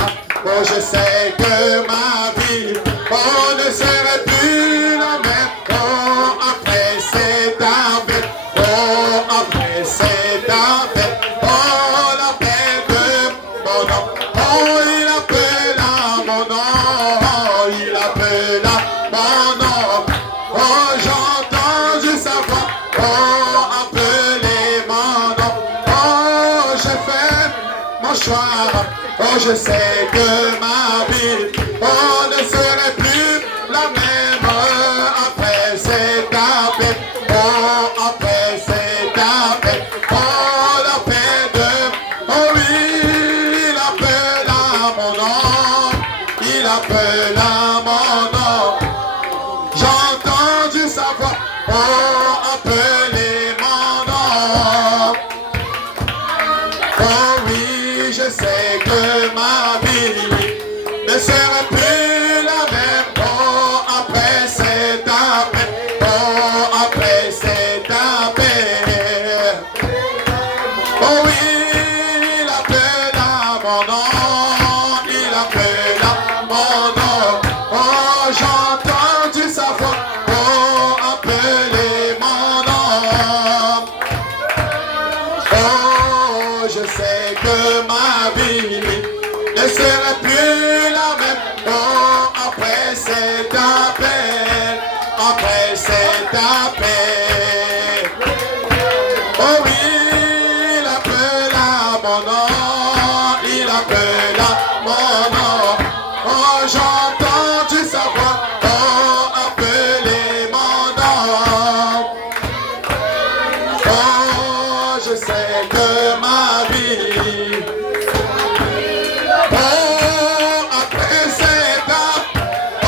Oh, je sais que ma vie, oh, ne serait plus la même. Oh, après cette appel. Oh, après cette appel. Oh, l'appel de mon nom. Oh, il appelle à mon nom. Il appelle à mon nom. soir, oh je sais que ma vie, oh ne serait plus la même après cet appel, oh après cet appel, oh l'appel de, oh oui, il appelle à mon nom, il appelle à mon nom, j'ai entendu sa voix, oh appeler mon nom, oh oui, je sais que ma vie ne serait plus la même, oh après cet appel, oh après cet appel, oh oui, il appelle à mon nom, il appelle à mon nom, oh j'ai entendu sa voix, oh appeler mon nom, oh je sais que ma vie ne serait plus la même, oh après cet appel, après cet appel, oh oui, il appelle à mon nom, il appelle à mon nom, oh j'ai entendu sa voix, oh appeler mon nom, oh je sais que ma vie, oh après cet appel, oh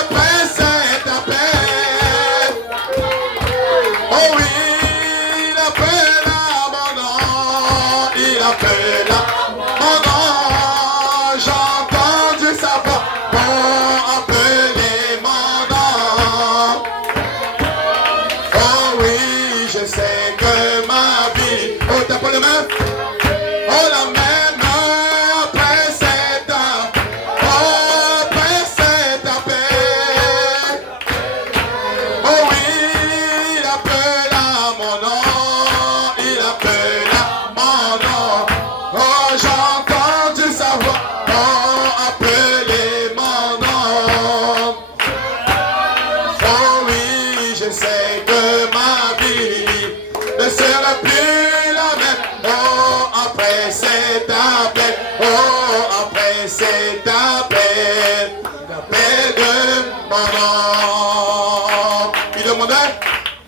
après cet appel, oh oui, il appelle à mon nom, il appelle à mon nom, j'ai entendu sa voix, oh appeler mon nom, oh oui, je sais que ma vie, oh t'as pas les mains, oh la même après cet appel, oh après cet appel, oh oui, il appelle à mon nom, il appelle à mon nom, oh j'ai entendu sa voix, oh appeler mon nom, oh oui, je sais que ma vie ne sera plus la même, oh après cet appel, oh après cet appel, l'appel de mon nom. Il demandait,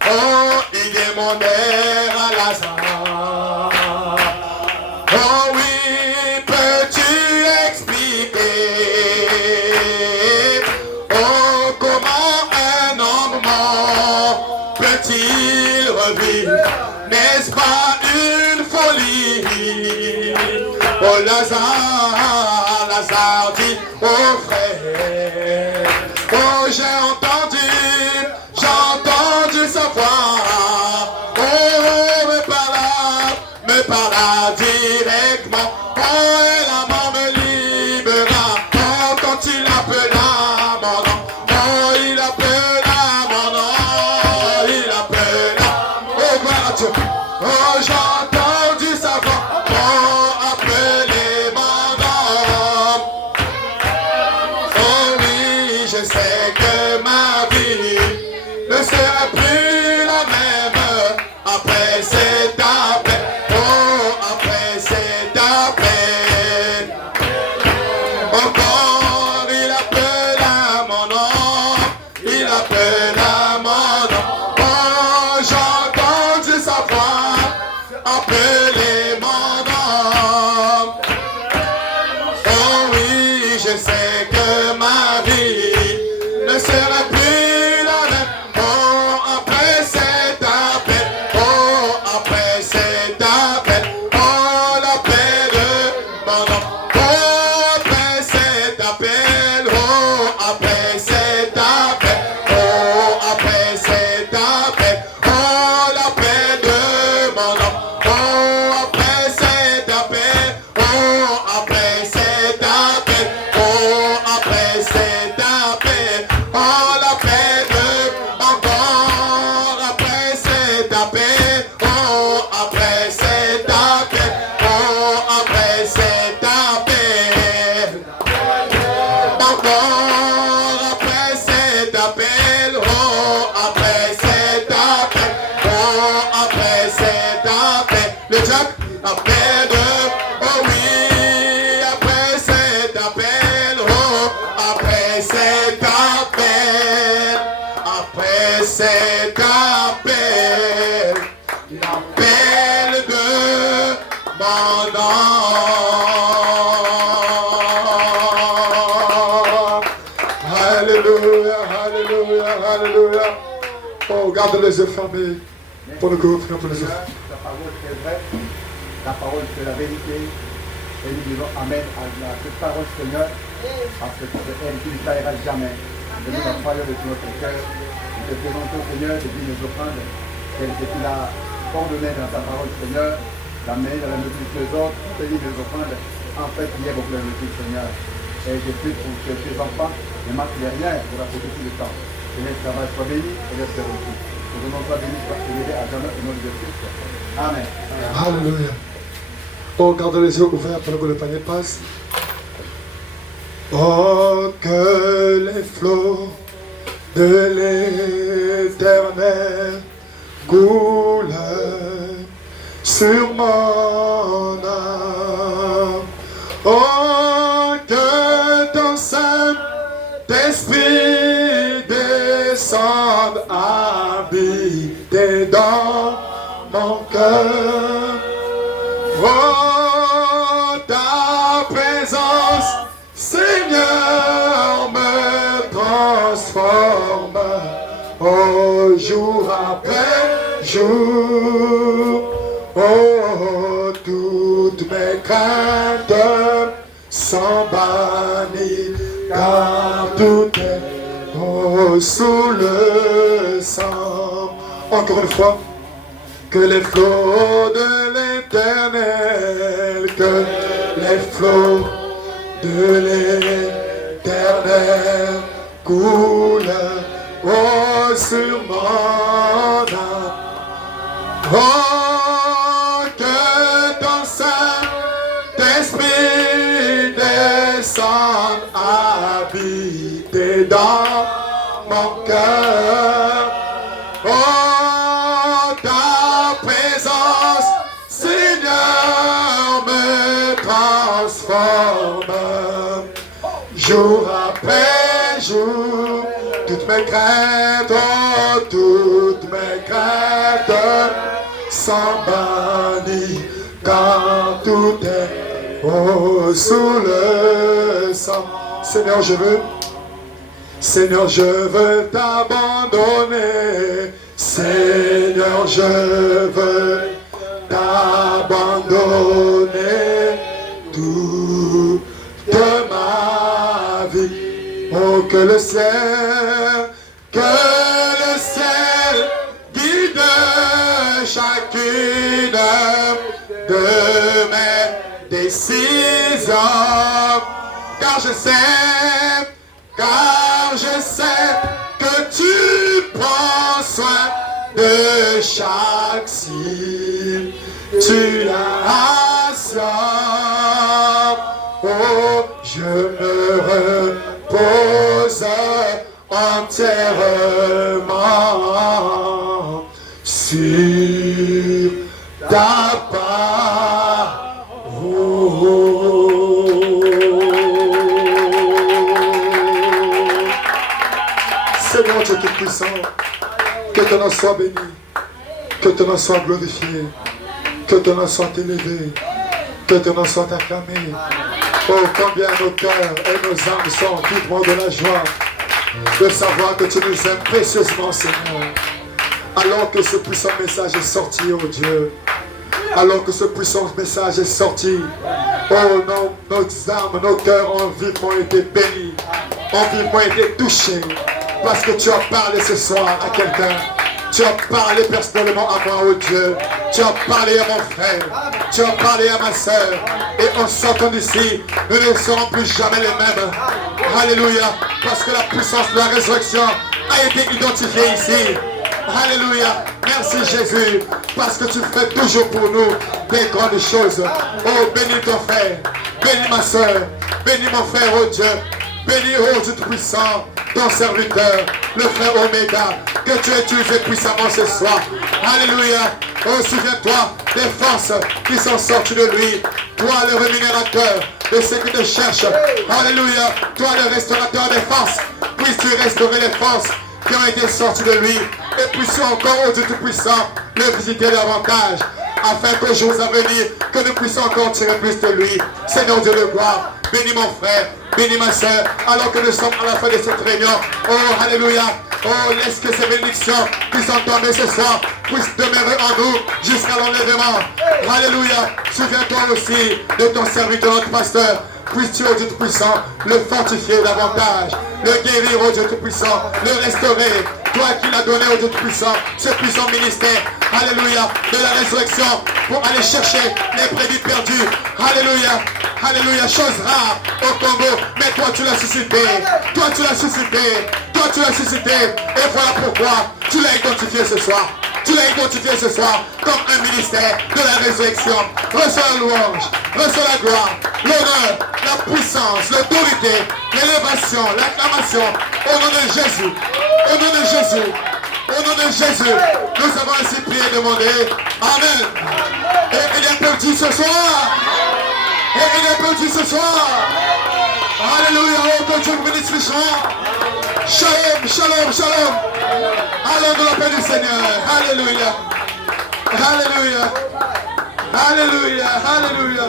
oh il demandait à Lazare, oh oui, peux-tu expliquer, oh comment un homme mort peut-il revivre, n'est-ce pas une folie, oh Lazare, Lazare dit, oh frère, oh j'ai entendu sa voix, oh me parla directement, oh et la mort me libéra, oh quand il appela mon nom, oh il appela mon nom, il appela, oh gloire à Dieu, oh j'ai entendu sa voix, oh appeler mon nom, oh oui je sais que ma vie ne sera plus la même après cet appel, oh après cet appel, encore il appelle à mon nom, il appelle à mon nom, oh j'ai entendu sa voix, appeler mon nom, oh oui je sais que ma vie ne sera plus la même, oh après cet appel, oh après cet appel, oh l'appel de mon nom, oh après cet appel, oh après cet appel, oh après cet appel, oh l'appel de mon nom, oh après cet appel, oh après cet appel, oh après cet appel, oh l'appel de, encore après cet appel, oh après cet appel, oh après cet appel, encore après cet appel, oh après cet appel, oh après cet appel, le Jack, appel de, oh oui. Alléluia. Oh, garde les yeux fermés. Pour le groupe, pour les yeux. Ta parole est vraie. Ta parole c'est la vérité. Et nous disons Amen à cette parole, Seigneur. Parce que c'est elle qui ne taillera jamais. Et nous la croyons de tout notre cœur. Nous te présentons, Seigneur, de nous offrandes. Tel que tu l'as ordonné dans ta parole, Seigneur. La main dans la multitude des autres, toutes les offrandes. En fait, il y a beaucoup de multitudes, Seigneur. Et je prie pour que tes enfants ne manquent de rien pour la prophétie du temps. Que leur travail soit béni et leur faire aussi. Que le nom soit béni, soit élevé à jamais au nom de Christ. Amen. Alléluia. Oh, garde les yeux ouverts pendant que le panier passe. Oh, que les flots de l'Éternel coulent sur mon âme. Oh, que ton Saint-Esprit descende habiter dans mon cœur. Oh, ta présence, Seigneur, me transforme. Oh, jour après jour. Oh, toutes mes craintes sont bannies, car tout est sous le sang. Encore une fois. Que les flots de l'Éternel, que les flots de l'Éternel coulent sur mon âme. Oh, que ton Saint-Esprit descende habiter dans mon cœur. Oh, ta présence, Seigneur, me transforme. Jour après jour, toutes mes craintes, oh, toutes mes craintes sont bannies, car tout est sous le sang. Seigneur, je veux t'abandonner. Seigneur, je veux t'abandonner toute ma vie. Oh, que le ciel guide chacune de mes décisions. Car je sais que tu prends soin de chaque cible. Tu l'as. Oh, je me repose entièrement sur ta Seigneur Dieu qui est puissant, que ton nom soit béni, que ton nom soit glorifié, que ton nom soit élevé, que ton nom soit acclamé. Oh, combien nos cœurs et nos âmes sont vivement de la joie de savoir que tu nous aimes précieusement, Seigneur. Alors que ce puissant message est sorti, oh Dieu, alors que ce puissant message est sorti, oh, nos âmes, nos cœurs ont vivement été bénis, ont vivement été touchés. Parce que tu as parlé ce soir à quelqu'un. Tu as parlé personnellement à moi, oh Dieu. Tu as parlé à mon frère. Tu as parlé à ma soeur. Et en sortant d'ici, nous ne serons plus jamais les mêmes. Alléluia. Parce que la puissance de la résurrection a été identifiée ici. Alléluia. Merci Jésus. Parce que tu fais toujours pour nous des grandes choses. Oh, bénis ton frère. Bénis ma soeur. Bénis mon frère, oh Dieu. Bénis, oh Dieu Tout-Puissant, ton serviteur, le frère Oméga, que tu aies utilisé puissamment ce soir. Alléluia. Oh, souviens-toi des forces qui sont sorties de lui. Toi, le rémunérateur de ceux qui te cherchent. Alléluia. Toi, le restaurateur des forces. Puisses-tu restaurer les forces qui ont été sorties de lui. Et puisses-tu encore, oh Dieu Tout-Puissant, le visiter davantage. Afin qu'au jour à venir, que nous puissions encore tirer plus de lui. Seigneur Dieu de gloire, bénis mon frère, bénis ma soeur, alors que nous sommes à la fin de cette réunion. Oh, alléluia, Oh, laisse que ces bénédictions qui sont tombées ce soir puissent demeurer en nous jusqu'à l'enlèvement. Alléluia. Souviens-toi aussi de ton serviteur, notre pasteur. Puisses-tu, au Dieu Tout-Puissant, le fortifier davantage, le guérir, au Dieu Tout-Puissant, le restaurer. Toi qui l'as donné au Dieu Tout-Puissant, ce puissant ministère, alléluia, de la résurrection, pour aller chercher les brebis perdus. Alléluia, alléluia, chose rare au Congo, mais toi tu l'as suscité, toi tu l'as suscité, toi tu l'as suscité, et voilà pourquoi tu l'as identifié ce soir. Tu l'as identifié ce soir comme un ministère de la résurrection. Reçois la louange, reçois la gloire, l'honneur, la puissance, l'autorité, l'élévation, l'acclamation. Au nom de Jésus, au nom de Jésus, au nom de Jésus, nous avons ainsi prié et demandé. Amen. Et il est petit ce soir. Et il est petit ce soir. Alléluia. Oh, que Dieu vous bénisse richement. Shalom, shalom, shalom. Allons de la paix du Seigneur. Alléluia. Alléluia. Alléluia. Alléluia.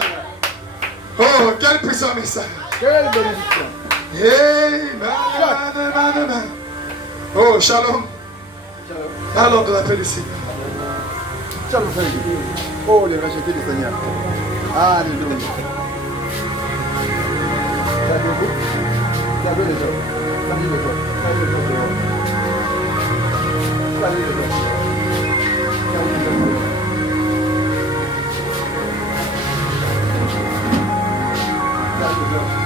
Oh, quel puissant message. Quelle bénédiction. Amen. Oh, shalom. Allons de la paix du Seigneur. Shalom, Seigneur. Oh, les rachetés du Seigneur. Alléluia. Savez-vous? Savez les autres. Savez les autres. Savez les autres dehors. Savez les autres. Savez les autres dehors. Savez les autres.